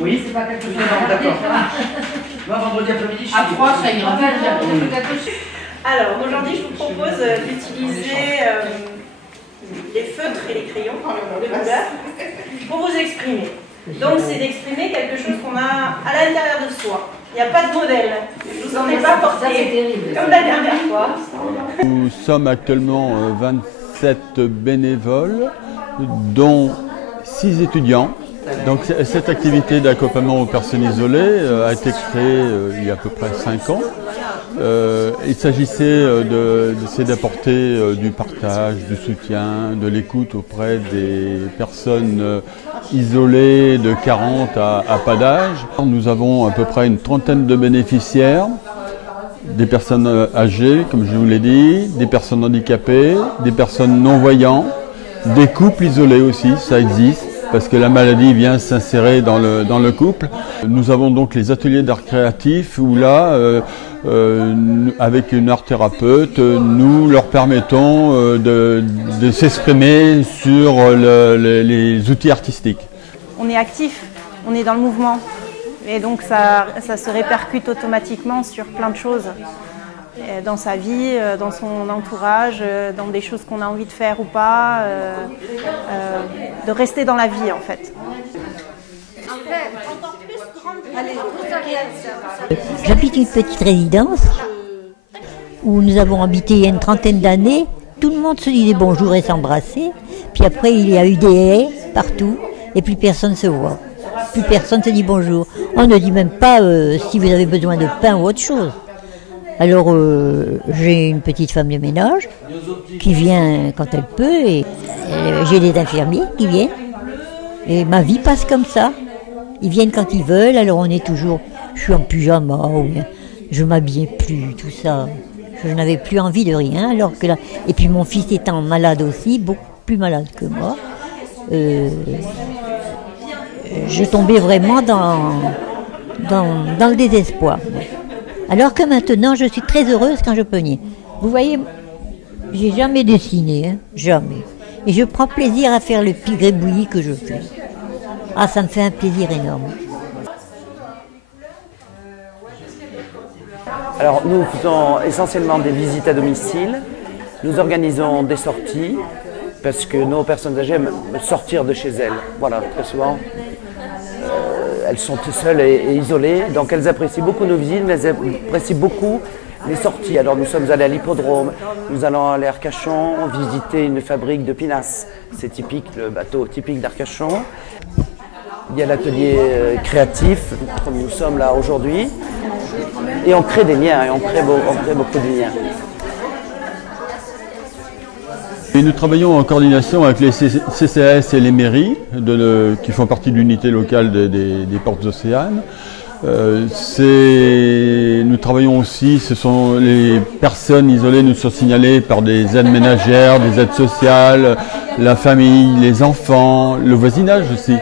Oui, c'est pas quelque chose d'accord. Moi, vendredi après-midi, je suis à 3, ça ira bien. Alors, aujourd'hui, je vous propose d'utiliser les feutres et les crayons de couleur pour vous exprimer. Donc, c'est d'exprimer quelque chose qu'on a à l'intérieur de soi. Il n'y a pas de modèle. Je vous en ai pas porté, comme la dernière fois. Nous sommes actuellement 27 bénévoles, dont 6 étudiants. Donc cette activité d'accompagnement aux personnes isolées a été créée il y a à peu près 5 ans. Il s'agissait d'apporter du partage, du soutien, de l'écoute auprès des personnes isolées de 40 à pas d'âge. Nous avons à peu près une trentaine de bénéficiaires, des personnes âgées, comme je vous l'ai dit, des personnes handicapées, des personnes non-voyantes, des couples isolés aussi, ça existe, parce que la maladie vient s'insérer dans le couple. Nous avons donc les ateliers d'art créatif où là, avec une art thérapeute, nous leur permettons de s'exprimer sur les outils artistiques. On est actif, on est dans le mouvement et donc ça se répercute automatiquement sur plein de choses. Dans sa vie, dans son entourage, dans des choses qu'on a envie de faire ou pas, de rester dans la vie en fait. J'habite une petite résidence où nous avons habité il y a une trentaine d'années. Tout le monde se disait bonjour et s'embrassait. Puis après il y a eu des haies partout et plus personne ne se voit. Plus personne ne se dit bonjour. On ne dit même pas si vous avez besoin de pain ou autre chose. Alors j'ai une petite femme de ménage qui vient quand elle peut et j'ai des infirmiers qui viennent et ma vie passe comme ça. Ils viennent quand ils veulent, alors on est toujours, je suis en pyjama, ou je m'habillais plus, tout ça. Je n'avais plus envie de rien alors que là, et puis mon fils étant malade aussi, beaucoup plus malade que moi, je tombais vraiment dans le désespoir. Alors que maintenant, je suis très heureuse quand je peignais. Vous voyez, j'ai jamais dessiné, hein, jamais. Et je prends plaisir à faire le gribouillis que je fais. Ah, ça me fait un plaisir énorme. Alors, nous faisons essentiellement des visites à domicile. Nous organisons des sorties parce que nos personnes âgées aiment sortir de chez elles. Voilà, très souvent. Elles sont seules et isolées, donc elles apprécient beaucoup nos visites, mais elles apprécient beaucoup les sorties. Alors nous sommes allés à l'hippodrome, nous allons aller à Arcachon visiter une fabrique de pinasses. C'est typique, le bateau typique d'Arcachon. Il y a l'atelier créatif, comme nous sommes là aujourd'hui, et on crée des liens, et on crée beaucoup de liens. Et nous travaillons en coordination avec les CCAS et les mairies qui font partie de l'unité locale des Portes Océanes. Nous travaillons aussi, ce sont les personnes isolées nous sont signalées par des aides ménagères, des aides sociales, la famille, les enfants, le voisinage aussi.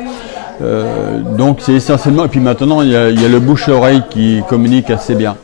Donc c'est essentiellement, et puis maintenant il y a le bouche-oreille qui communique assez bien.